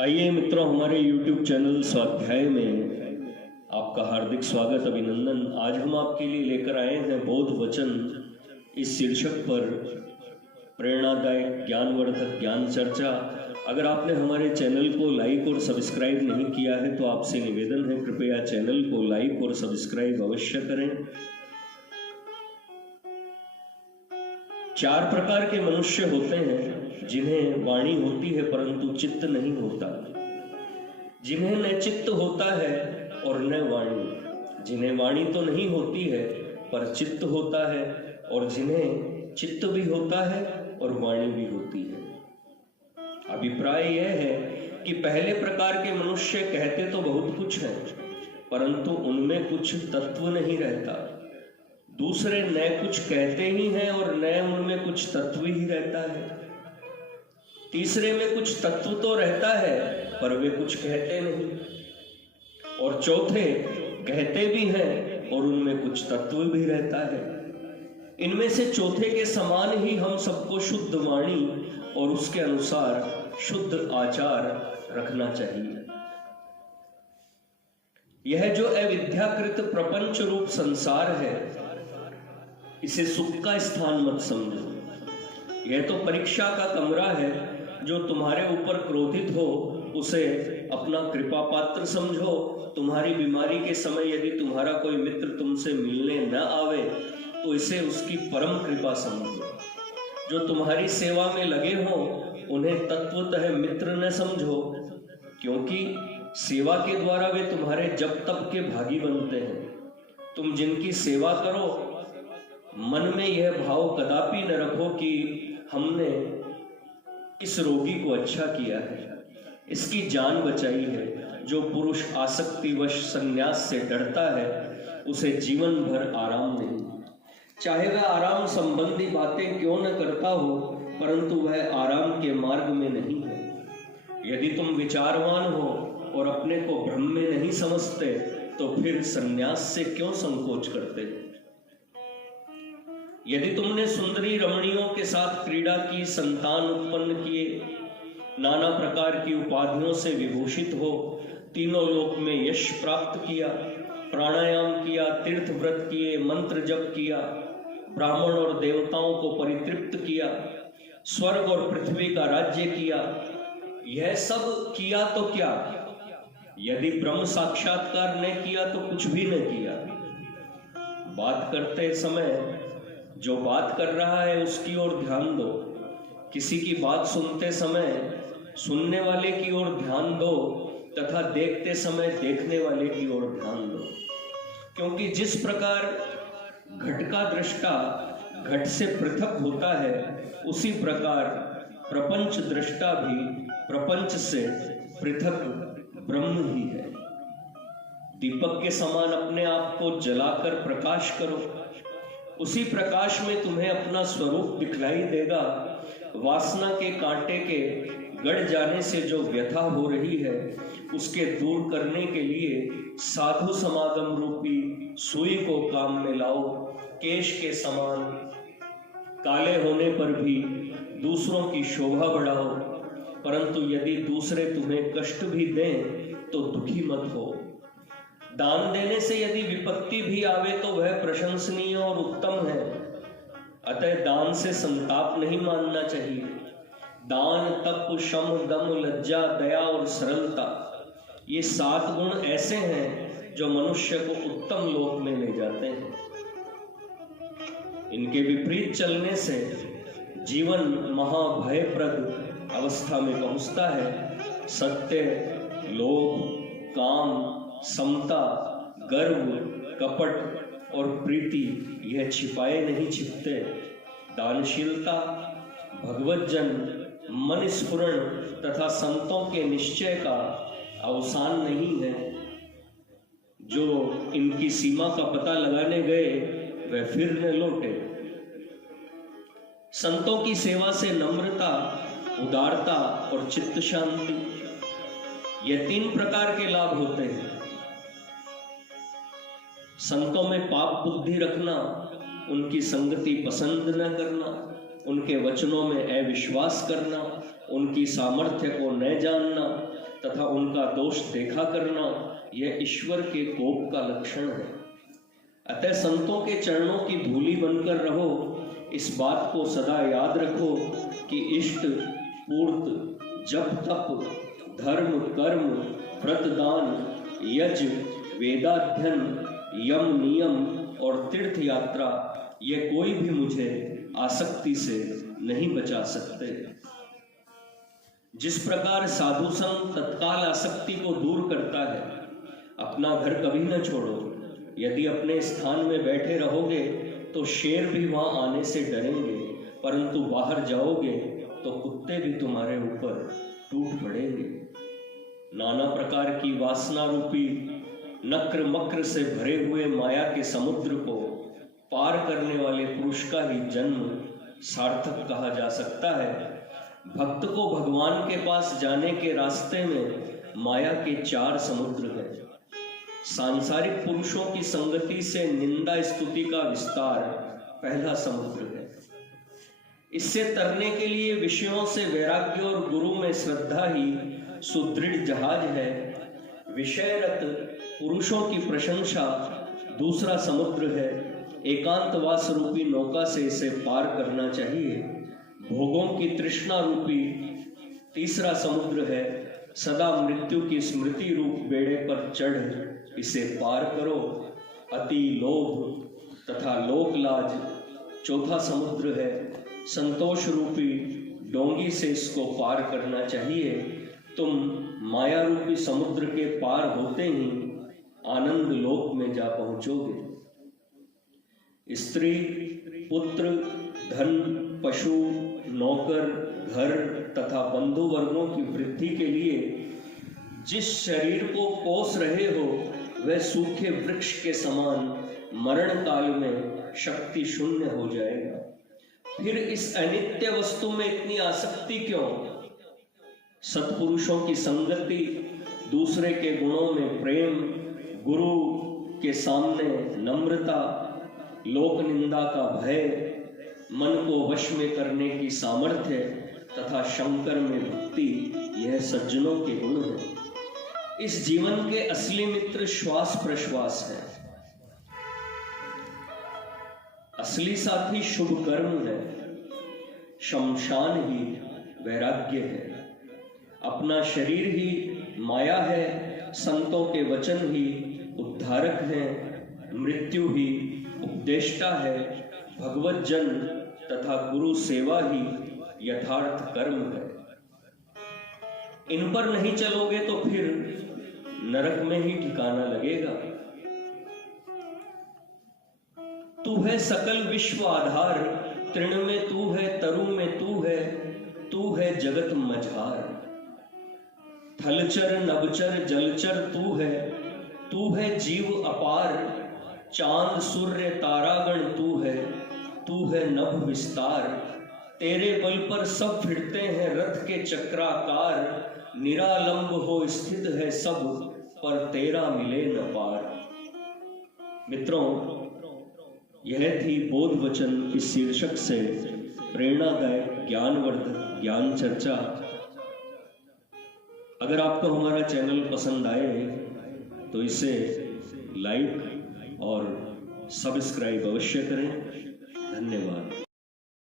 आइए मित्रों, हमारे YouTube चैनल स्वाध्याय में आपका हार्दिक स्वागत, अभिनंदन। आज हम आपके लिए लेकर आए हैं बोध वचन इस शीर्षक पर, प्रेरणादायक ज्ञानवर्धक ज्ञान चर्चा। अगर आपने हमारे चैनल को लाइक और सब्सक्राइब नहीं किया है तो आपसे निवेदन है, कृपया चैनल को लाइक और सब्सक्राइब अवश्य करें। 4 प्रकार के मनुष्य होते हैं जिन्हें वाणी होती है परंतु चित्त नहीं होता, जिन्हें न चित्त होता है और न वाणी, जिन्हें वाणी तो नहीं होती है पर चित्त होता है, और जिन्हें चित्त भी होता है और वाणी भी होती है। अभिप्राय यह है कि पहले प्रकार के मनुष्य कहते तो बहुत कुछ है परंतु उनमें कुछ तत्व नहीं रहता। दूसरे न कुछ कहते ही हैं और न उनमें कुछ तत्व ही रहता है। तीसरे में कुछ तत्व तो रहता है पर वे कुछ कहते नहीं, और चौथे कहते भी हैं और उनमें कुछ तत्व भी रहता है। इनमें से चौथे के समान ही हम सबको शुद्ध वाणी और उसके अनुसार शुद्ध आचार रखना चाहिए। यह जो अविद्याकृत प्रपंच रूप संसार है, इसे सुख का स्थान मत समझो। यह तो परीक्षा का कमरा है। जो तुम्हारे ऊपर क्रोधित हो उसे अपना कृपा पात्र समझो। तुम्हारी बीमारी के समय यदि तुम्हारा कोई मित्र तुमसे मिलने न आवे तो इसे उसकी परम कृपा समझो। जो तुम्हारी सेवा में लगे हो उन्हें तत्वतः मित्र न समझो, क्योंकि सेवा के द्वारा वे तुम्हारे जप तप के भागी बनते हैं। तुम जिनकी सेवा करो, मन में यह भाव कदापि न रखो कि हमने इस रोगी को अच्छा किया है, इसकी जान बचाई है। जो पुरुष आसक्तिवश संन्यास से डरता है उसे जीवन भर आराम नहीं। चाहे वह आराम संबंधी बातें क्यों न करता हो, परंतु वह आराम के मार्ग में नहीं है। यदि तुम विचारवान हो और अपने को ब्रह्म में नहीं समझते तो फिर संन्यास से क्यों संकोच करते हो? यदि तुमने सुंदरी रमणियों के साथ क्रीड़ा की, संतान उत्पन्न किए, नाना प्रकार की उपाधियों से विभूषित हो, तीनों लोक में यश प्राप्त किया, प्राणायाम किया, तीर्थ व्रत किए, मंत्र जप किया, ब्राह्मण और देवताओं को परितृप्त किया, स्वर्ग और पृथ्वी का राज्य किया, यह सब किया तो क्या? यदि ब्रह्म साक्षात्कार न किया तो कुछ भी न किया। बात करते समय जो बात कर रहा है उसकी ओर ध्यान दो। किसी की बात सुनते समय सुनने वाले की ओर ध्यान दो तथा देखते समय देखने वाले की ओर ध्यान दो, क्योंकि जिस प्रकार घट का दृष्टा घट से पृथक होता है, उसी प्रकार प्रपंच दृष्टा भी प्रपंच से पृथक ब्रह्म ही है। दीपक के समान अपने आप को जलाकर प्रकाश करो, उसी प्रकाश में तुम्हें अपना स्वरूप दिखलाई देगा। वासना के कांटे के गड़ जाने से जो व्यथा हो रही है उसके दूर करने के लिए साधु समागम रूपी सुई को काम में लाओ। केश के समान काले होने पर भी दूसरों की शोभा बढ़ाओ, परंतु यदि दूसरे तुम्हें कष्ट भी दें तो दुखी मत हो। दान देने से यदि विपत्ति भी आवे तो वह प्रशंसनीय और उत्तम है, अतः दान से संताप नहीं मानना चाहिए। दान, तप, शम, दम, लज्जा, दया और सरलता, ये 7 गुण ऐसे हैं जो मनुष्य को उत्तम लोक में ले जाते हैं। इनके विपरीत चलने से जीवन महाभयप्रद अवस्था में पहुंचता है। सत्य, लोभ, काम, समता, गर्व, कपट और प्रीति यह छिपाए नहीं छिपते। दानशीलता, भगवज्जन, मन स्फुरण तथा संतों के निश्चय का अवसान नहीं है। जो इनकी सीमा का पता लगाने गए वह फिर न लौटे। संतों की सेवा से नम्रता, उदारता और चित्त शांति, यह 3 प्रकार के लाभ होते हैं। संतों में पाप बुद्धि रखना, उनकी संगति पसंद न करना, उनके वचनों में अविश्वास करना, उनकी सामर्थ्य को न जानना, तथा उनका दोष देखा करना यह ईश्वर के कोप का लक्षण है। अतः संतों के चरणों की धूली बनकर रहो। इस बात को सदा याद रखो कि इष्ट पूर्त जप तप धर्म कर्म व्रत दान यज्ञ वेदाध्ययन यम नियम और तीर्थ यात्रा ये कोई भी मुझे आसक्ति से नहीं बचा सकते। जिस प्रकार साधु संग तत्काल आसक्ति को दूर करता है, अपना घर कभी न छोड़ो। यदि अपने स्थान में बैठे रहोगे तो शेर भी वहां आने से डरेंगे, परंतु बाहर जाओगे तो कुत्ते भी तुम्हारे ऊपर टूट पड़ेंगे। नाना प्रकार की वासना रूपी नक्र मक्र से भरे हुए माया के समुद्र को पार करने वाले पुरुष का ही जन्म सार्थक कहा जा सकता है। भक्त को भगवान के पास जाने के रास्ते में माया के 4 समुद्र हैं। सांसारिक पुरुषों की संगति से निंदा स्तुति का विस्तार पहला समुद्र है। इससे तरने के लिए विषयों से वैराग्य और गुरु में श्रद्धा ही सुदृढ़ जहाज है। विषयरत पुरुषों की प्रशंसा दूसरा समुद्र है। एकांतवास रूपी नौका से इसे पार करना चाहिए। भोगों की तृष्णा रूपी तीसरा समुद्र है। सदा मृत्यु की स्मृति रूप बेड़े पर चढ़ इसे पार करो। अति लोभ तथा लोक लाज चौथा समुद्र है। संतोष रूपी डोंगी से इसको पार करना चाहिए। तुम माया रूपी समुद्र के पार होते ही आनंद लोक में जा पहुंचोगे। स्त्री पुत्र धन पशु नौकर घर तथा बंधु वर्गों की वृद्धि के लिए जिस शरीर को पोस रहे हो वह सूखे वृक्ष के समान मरण काल में शक्ति शून्य हो जाएगा। फिर इस अनित्य वस्तु में इतनी आसक्ति क्यों? सत्पुरुषों की संगति, दूसरे के गुणों में प्रेम, गुरु के सामने नम्रता, लोक निंदा का भय, मन को वश में करने की सामर्थ्य तथा शंकर में भक्ति, यह सज्जनों के गुण हैं। इस जीवन के असली मित्र श्वास प्रश्वास है। असली साथी शुभ कर्म है। शमशान ही वैराग्य है। अपना शरीर ही माया है। संतों के वचन ही उद्धारक हैं। मृत्यु ही उपदेष्टा है। भगवत जन तथा गुरु सेवा ही यथार्थ कर्म है। इन पर नहीं चलोगे तो फिर नरक में ही ठिकाना लगेगा। तू है सकल विश्व आधार, तृण में तू है, तरु में तू है जगत मझार। थलचर नभचर जलचर तू है जीव अपार। चांद सूर्य तारागण तू है नभ विस्तार। तेरे बल पर सब फिरते हैं रथ के चक्राकार। निरालंब हो स्थित है सब, पर तेरा मिले न पार। मित्रों, यह थी बोध वचन इस शीर्षक से प्रेरणादायक ज्ञानवर्धक ज्ञान चर्चा। अगर आपको हमारा चैनल पसंद आए तो इसे लाइक और सब्सक्राइब अवश्य करें। धन्यवाद।